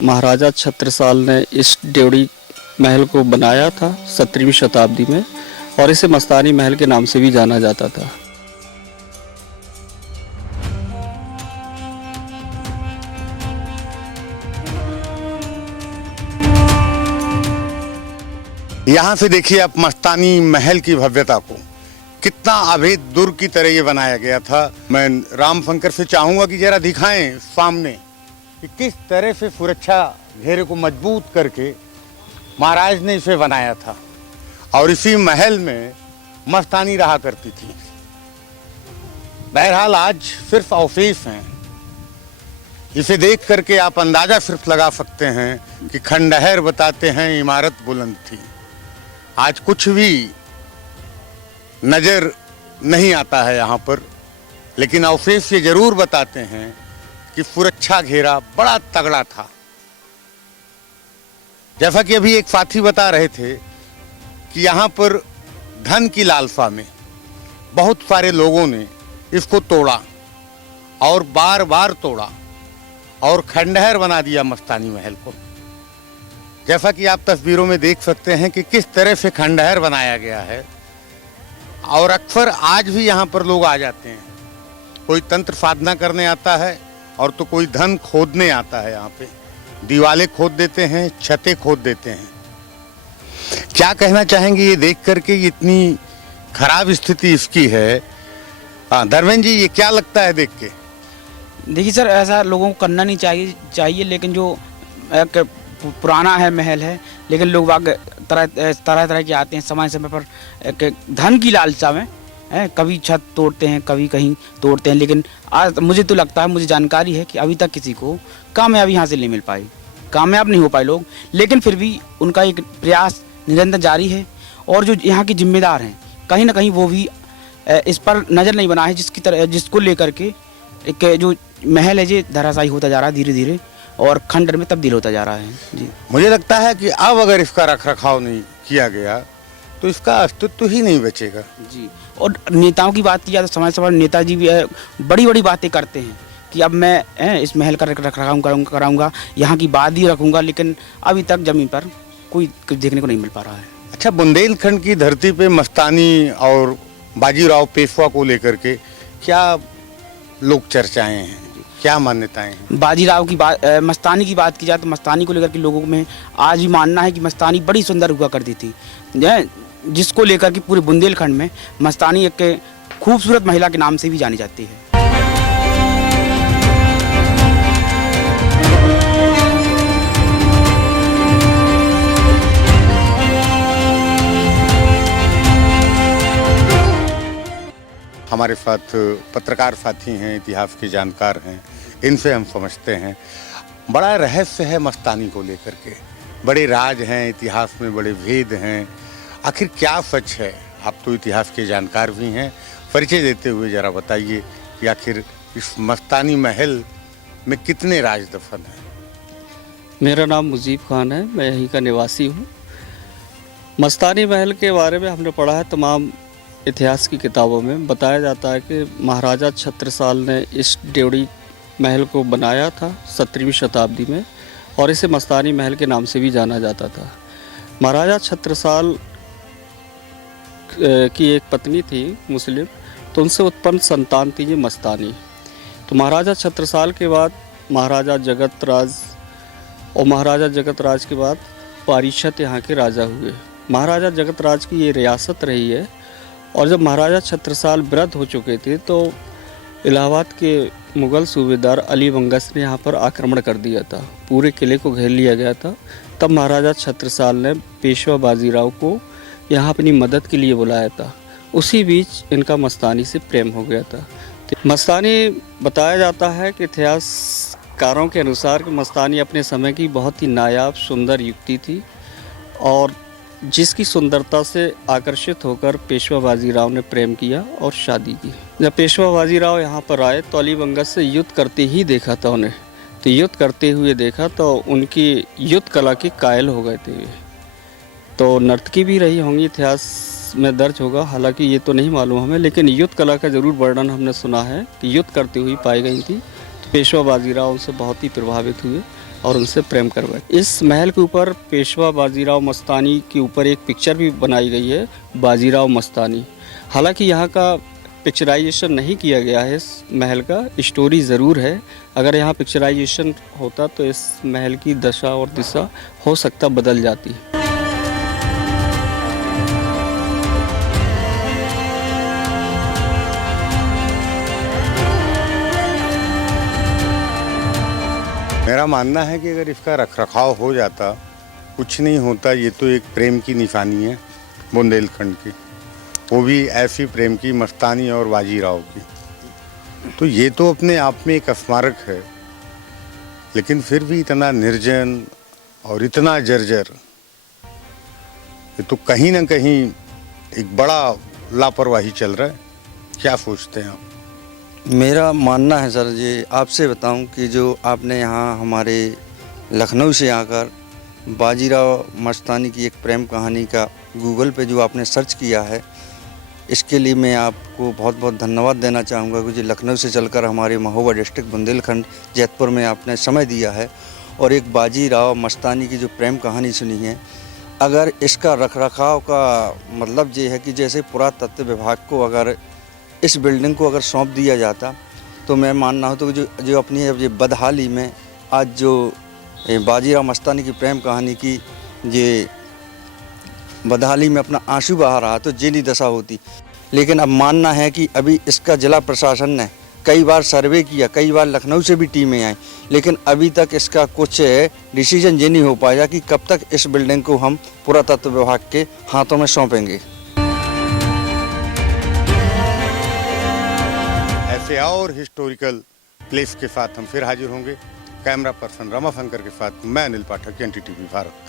महाराजा छत्रसाल ने इस ड्योढ़ी महल को बनाया था 17वीं शताब्दी में और इसे मस्तानी महल के नाम से भी जाना जाता था। यहाँ से देखिए आप मस्तानी महल की भव्यता को, कितना अभेद दुर्ग की तरह ये बनाया गया था। मैं राम शंकर से चाहूँगा कि जरा दिखाएं सामने कि किस तरह से सुरक्षा घेरे को मजबूत करके महाराज ने इसे बनाया था। और इसी महल में मस्तानी रहा करती थी। बहरहाल आज सिर्फ अवशेष हैं। इसे देख करके आप अंदाजा सिर्फ लगा सकते हैं कि खंडहर बताते हैं इमारत बुलंद थी। आज कुछ भी नजर नहीं आता है यहाँ पर, लेकिन अवशेष ये जरूर बताते हैं कि सुरक्षा घेरा बड़ा तगड़ा था। जैसा कि अभी एक साथी बता रहे थे कि यहाँ पर धन की लालसा में बहुत सारे लोगों ने इसको तोड़ा और बार बार तोड़ा और खंडहर बना दिया मस्तानी महल को। जैसा कि आप तस्वीरों में देख सकते हैं कि किस तरह से खंडहर बनाया गया है। और अक्सर आज भी यहाँ पर लोग आ जाते हैं, कोई तंत्र साधना करने आता है और तो कोई धन खोदने आता है। यहाँ पे दीवारें खोद देते हैं, छतें खोद देते हैं। क्या कहना चाहेंगे ये देख करके इतनी खराब स्थिति इसकी है? हाँ धर्मेंद्र जी, ये क्या लगता है देख के? देखिए सर, ऐसा लोगों को करना नहीं चाहिए, लेकिन जो एक पुराना है महल है, लेकिन लोग बाग तरह तरह के आते हैं समय समय पर एक धन की लालसा में कभी छत तोड़ते हैं, कभी कहीं तोड़ते हैं। लेकिन आज मुझे तो लगता है, मुझे जानकारी है कि अभी तक किसी को कामयाबी यहाँ से नहीं मिल पाई, कामयाब नहीं हो पाए लोग। लेकिन फिर भी उनका एक प्रयास निरंतर जारी है। और जो यहाँ के जिम्मेदार हैं कहीं ना कहीं वो भी इस पर नज़र नहीं बनाए, जिसको लेकर के एक जो महल है ये धराशायी होता जा रहा है धीरे धीरे और खंडर में तब्दील होता जा रहा है। जी, मुझे लगता है कि अब अगर इसका रख रखाव नहीं किया गया तो इसका अस्तित्व ही नहीं बचेगा। जी, और नेताओं की बात की जाए तो समय समय नेताजी भी बड़ी बड़ी बातें करते हैं कि अब मैं इस महल का रख रखाव कराऊंगा, यहाँ की बात ही रखूंगा, लेकिन अभी तक जमीन पर कोई देखने को नहीं मिल पा रहा है। अच्छा, बुंदेलखंड की धरती पे मस्तानी और बाजीराव पेशवा को लेकर के क्या लोक चर्चाएं हैं, क्या मान्यताएं हैं? बाजीराव की बात, मस्तानी की बात की जाए तो मस्तानी को लेकर के लोगों में आज भी मानना है कि मस्तानी बड़ी सुंदर हुआ करती थी, जिसको लेकर के पूरे बुंदेलखंड में मस्तानी एक खूबसूरत महिला के नाम से भी जानी जाती है। हमारे साथ पत्रकार साथी हैं, इतिहास के जानकार हैं, इनसे हम समझते हैं बड़ा रहस्य है मस्तानी को लेकर के, बड़े राज हैं इतिहास में, बड़े भेद हैं। आखिर क्या सच है? आप तो इतिहास के जानकार भी हैं, परिचय देते हुए जरा बताइए कि आखिर इस मस्तानी महल में कितने राज दफन हैं? मेरा नाम मुजीब खान है, मैं यहीं का निवासी हूँ। मस्तानी महल के बारे में हमने पढ़ा है तमाम इतिहास की किताबों में। बताया जाता है कि महाराजा छत्रसाल ने इस ड्योढ़ी महल को बनाया था 17वीं शताब्दी में और इसे मस्तानी महल के नाम से भी जाना जाता था। महाराजा छत्रसाल की एक पत्नी थी मुस्लिम, तो उनसे उत्पन्न संतान थी ये मस्तानी। तो महाराजा छत्रसाल के बाद महाराजा जगतराज और महाराजा जगतराज के बाद पारीक्षत यहाँ के राजा हुए। महाराजा जगतराज की ये रियासत रही है। और जब महाराजा छत्रसाल वृद्ध हो चुके थे तो इलाहाबाद के मुग़ल सूबेदार अली बंगस ने यहाँ पर आक्रमण कर दिया था, पूरे किले को घेर लिया गया था। तब महाराजा छत्रसाल ने पेशवा बाजीराव को यहाँ अपनी मदद के लिए बुलाया था। उसी बीच इनका मस्तानी से प्रेम हो गया था। मस्तानी बताया जाता है कि इतिहासकारों के अनुसार कि मस्तानी अपने समय की बहुत ही नायाब सुंदर युवती थी और जिसकी सुंदरता से आकर्षित होकर पेशवा बाजीराव ने प्रेम किया और शादी की। जब पेशवा बाजीराव यहाँ पर आए तो अली बंगस से युद्ध करते ही देखा था उन्हें, तो युद्ध करते हुए देखा तो उनकी युद्ध कला के कायल हो गए थे। तो नर्तकी भी रही होंगी, इतिहास में दर्ज होगा, हालांकि ये तो नहीं मालूम हमें, लेकिन युद्ध कला का ज़रूर वर्णन हमने सुना है कि युद्ध करती हुई पाई गई थी। तो पेशवा बाजीराव उनसे बहुत ही प्रभावित हुए और उनसे प्रेम करवाए। इस महल के ऊपर पेशवा बाजीराव मस्तानी के ऊपर एक पिक्चर भी बनाई गई है, बाजीराव मस्तानी। हालांकि यहाँ का पिक्चराइजेशन नहीं किया गया है, इस महल का स्टोरी ज़रूर है। अगर यहाँ पिक्चराइजेशन होता तो इस महल की दशा और दिशा हो सकता बदल जाती। मेरा मानना है कि अगर इसका रखरखाव हो जाता, कुछ नहीं होता, ये तो एक प्रेम की निशानी है बुंदेलखंड की, वो भी ऐसी प्रेम की मस्तानी और बाजीराव की। तो ये तो अपने आप में एक स्मारक है, लेकिन फिर भी इतना निर्जन और इतना जर्जर, ये तो कहीं ना कहीं एक बड़ा लापरवाही चल रहा है। क्या सोचते हैं आप? मेरा मानना है सर जी, आपसे बताऊं कि जो आपने यहाँ हमारे लखनऊ से आकर बाजीराव मस्तानी की एक प्रेम कहानी का गूगल पे जो आपने सर्च किया है, इसके लिए मैं आपको बहुत बहुत धन्यवाद देना चाहूँगा, क्योंकि लखनऊ से चलकर हमारे महोबा डिस्ट्रिक्ट बुंदेलखंड जैतपुर में आपने समय दिया है और एक बाजीराव मस्तानी की जो प्रेम कहानी सुनी है। अगर इसका रखरखाव का मतलब ये है कि जैसे पुरातत्व विभाग को अगर इस बिल्डिंग को अगर सौंप दिया जाता, तो मैं मानना हो तो जो अपनी ये बदहाली में आज जो बाजीराव मस्तानी की प्रेम कहानी की ये बदहाली में अपना आंसू बहा रहा तो जेली दशा होती। लेकिन अब मानना है कि अभी इसका जिला प्रशासन ने कई बार सर्वे किया, कई बार लखनऊ से भी टीमें आई, लेकिन अभी तक इसका कुछ डिसीजन ये नहीं हो पाया कि कब तक इस बिल्डिंग को हम पुरातत्व विभाग के हाथों में सौंपेंगे। ऐसे और हिस्टोरिकल प्लेस के साथ हम फिर हाजिर होंगे। कैमरा पर्सन रमा शंकर के साथ मैं अनिल पाठक, NTTV भारत।